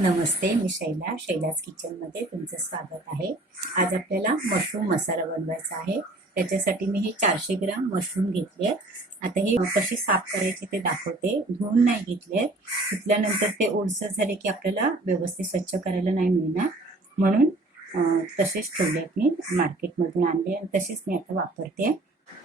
नमस्ते, मी शैलाज किचनमध्ये तुमचं स्वागत आहे. आज आपल्याला मशरूम मसाला बनवायचा आहे. त्याच्यासाठी मी हे 400 ग्राम मशरूम घेतले आहेत. आता हे कसे साफ करायचे ते दाखवते. धुवून नाही घेतले. धुतल्यानंतर ते ओलसर झाले की आपल्याला व्यवस्थित स्वच्छ करायला नाही मिळणार, म्हणून तसेच ठेवले. मी मार्केटमधून आणले आणि तसेच मी आता वापरते.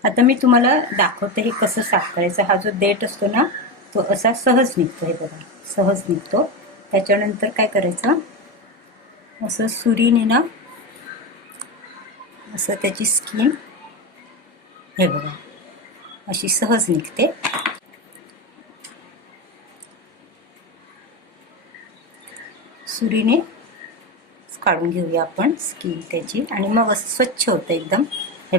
आता मी तुम्हाला दाखवते हे कसं साफ करायचं. हा जो देठ असतो ना, तो असा सहज निघतो. हे बघा, सहज निघतो. त्याच्यानंतर काय करायचं, असं सुरीने ना असं त्याची स्किन, हे बघा, अशी सहज निघते. सुरीने काढून घेऊया आपण स्किन त्याची, आणि मग असं स्वच्छ होतं एकदम. हे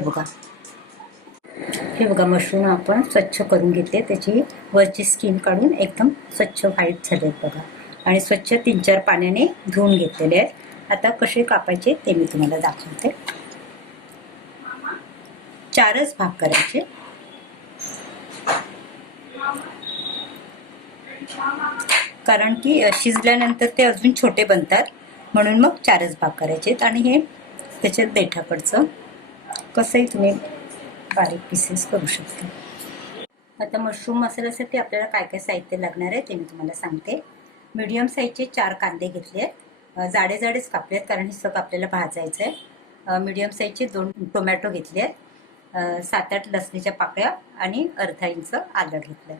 बघा, मशरूम आपण स्वच्छ करून घेतले. त्याची वरची स्किन काढून एकदम स्वच्छ व्हाईट झाले बघा, आणि स्वच्छ 3-4 पाण्याने धुवून घेतलेले आहेत. आता कसे कापायचे ते मी तुम्हाला दाखवते. 4च भाग करायचे. कारण की शिजल्यानंतर ते अजून छोटे बनतात, म्हणून मग 4च भाग करायचे. आणि हे त्याच्यात देठाकडचं कसंही तुम्ही बारीक पीसेस करू शकता. आता मशरूम मसाल्यासाठी आपल्याला काय काय साहित्य लागणार आहे ते मी तुम्हाला सांगते. मीडियम साईजचे 4 कांदे घेतले. जाडे जाडेच कापलेत, कारण हे सगळं आपल्याला भाजायचं आहे. मीडियम साईजचे 2 टोमॅटो घेतले. 7-8 लसणीच्या पाकळ्या आणि अर्धा इंच आलं घेतलं.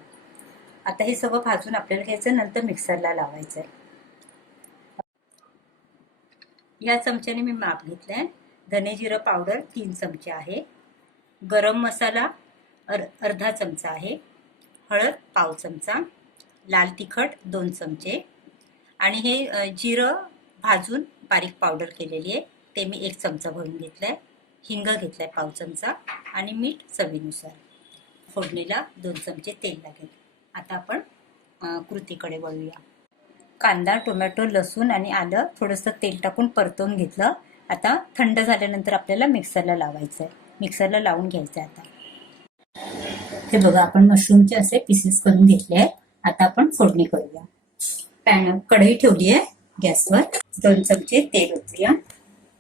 आता हे सगळं भाजून आपल्याला घ्यायचं, नंतर मिक्सरला लावायचं आहे. या चमच्याने मी माप घेतलंय. धने जिरं पावडर 3 चमचे आहे. गरम मसाला अर्धा चमचा आहे. हळद पाव चमचा. लाल तिखट 2 चमचे. आणि हे जिरं भाजून बारीक पावडर केलेली आहे, ते मी 1 चमचा भरून घेतलाय. हिंग घेतलाय पाव चमचा, आणि मीठ चवीनुसार. फोडणीला 2 चमचे तेल लागेल. आता आपण कृतीकडे वळूया. कांदा, टोमॅटो, लसूण आणि आलं थोडंसं तेल टाकून परतवून घेतलं. आता थंड झाल्यानंतर आपल्याला मिक्सरला लावायचं आहे. मिक्सरला लावून घ्यायचं आहे. आता हे बघा, आपण मशरूमचे असे पीसेस करून घेतले आहेत. आता आपण फोडणी करूया. कढई ठेवली आहे गॅसवर. 2 चमचे तेल ओतूया.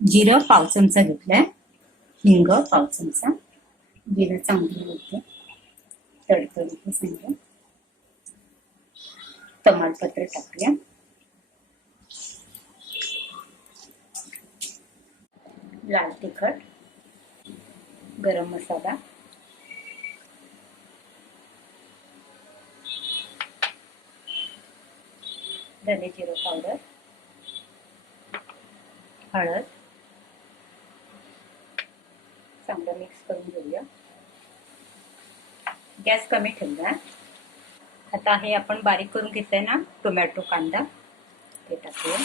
जिरं पाव चमचा घेतलाय. हिंग पाव चमचा. जिरं चांगली होते, तडतडीत सांगा. तमालपत्र टाकूया. लाल तिखट, गरम मसाला, धने जिरं पावडर, हळद. चांगलं मिक्स करून घेऊया. गॅस कमी ठेवूया. आता हे आपण बारीक करून घेतलंय ना टोमॅटो, कांदा, ते टाकूया.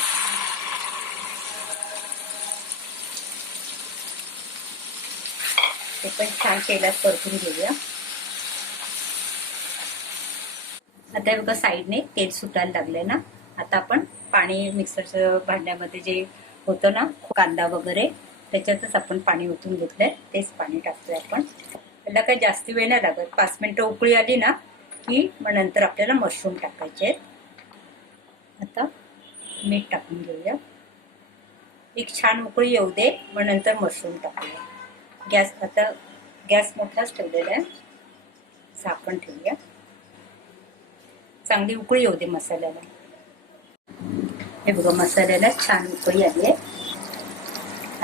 ते पण छान तेलात परतून घेऊया. आता बघा, साईडने तेल सुटायला लागलंय ना. आता आपण पाणी मिक्सरच्या भांड्यामध्ये जे होतं ना, कांदा वगैरे, त्याच्यातच आपण पाणी ओतून घेतलंय. तेच पाणी टाकतोय आपण. त्याला काही जास्त वेळ नाही लागत. 5 मिनिटं उकळी आली ना की मग नंतर आपल्याला मशरूम टाकायचे. आता मीठ टाकून घेऊया. एक छान उकळी येऊ दे, मग नंतर मशरूम टाकूया. आता गॅस मोठाच ठेवलेला आहे. झाकण ठेवूया. चांगली उकळी येऊ दे मसाल्याला. हे बघा, मसाल्याला छान उकळी आली आहे.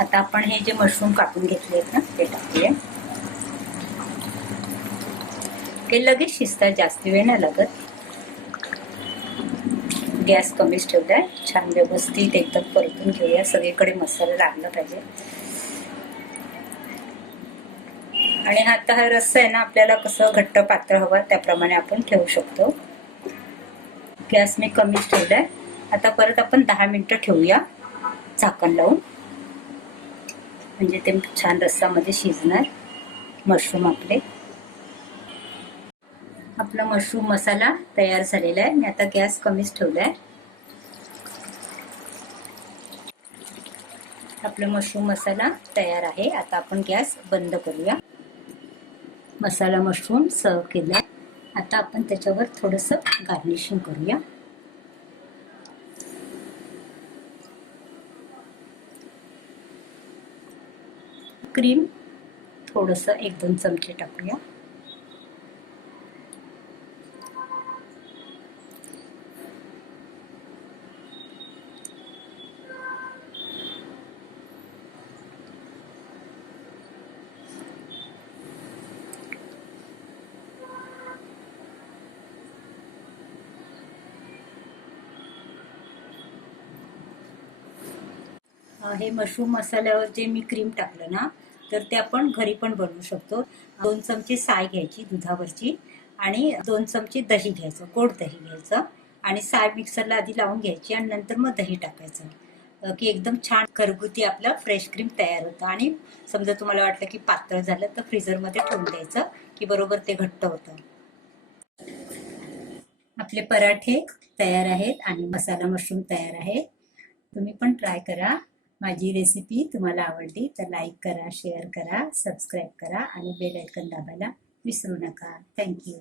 आता आपण हे जे मशरूम कापून घेतले आहेत ना, ते टाकूया. ते लगेच शिजतात, जास्त वेळ नाही लागत. गॅस कमीच ठेवलाय. छान व्यवस्थित एकदम परतून घेऊया. सगळीकडे मसाला लागला पाहिजे. आणि आता हा रस्सा आहे ना, आपल्याला कसं घट्ट पातळ हवा त्याप्रमाणे आपण ठेवू शकतो. गॅस मी कमीच ठेवलाय. आता परत आपण 10 मिनिटं ठेवूया झाकण लावून, म्हणजे ते छान रस्सामध्ये शिजणार मशरूम आपले. आपला मशरूम मसाला तयार झालेला आहे. मी आता गॅस कमीच ठेवलाय. आपला मशरूम मसाला तयार आहे. आता आपण गॅस बंद करूया. मसाला मशरूम सर्व केलाय. आता आपण त्याच्यावर थोडंसं गार्निशिंग करूया. क्रीम थोडंसं 1-2 चमचे टाकूया. हे मशरूम मसाल्यावर जे मी क्रीम टाकलं ना, तर ते आपण घरी पण बनवू शकतो. 2 चमचे साय घ्यायची दुधावरची आणि 2 चमचे दही घ्यायचं, गोड दही घ्यायचं आणि साय मिक्सरला आधी लावून घ्यायची आणि नंतर मग दही टाकायचं की एकदम छान घरगुती आपलं फ्रेश क्रीम तयार होतं. आणि समजा तुम्हाला वाटलं की पातळ झालं तर फ्रीजरमध्ये ठेवून द्यायचं की बरोबर ते घट्ट होतं. आपले पराठे तयार आहेत आणि मसाला मशरूम तयार आहे. तुम्ही पण ट्राय करा. माझी रेसिपी तुम्हाला आवडली तर लाईक करा, शेअर करा, सबस्क्राईब करा आणि बेल आयकॉन दाबायला विसरू नका. थँक्यू.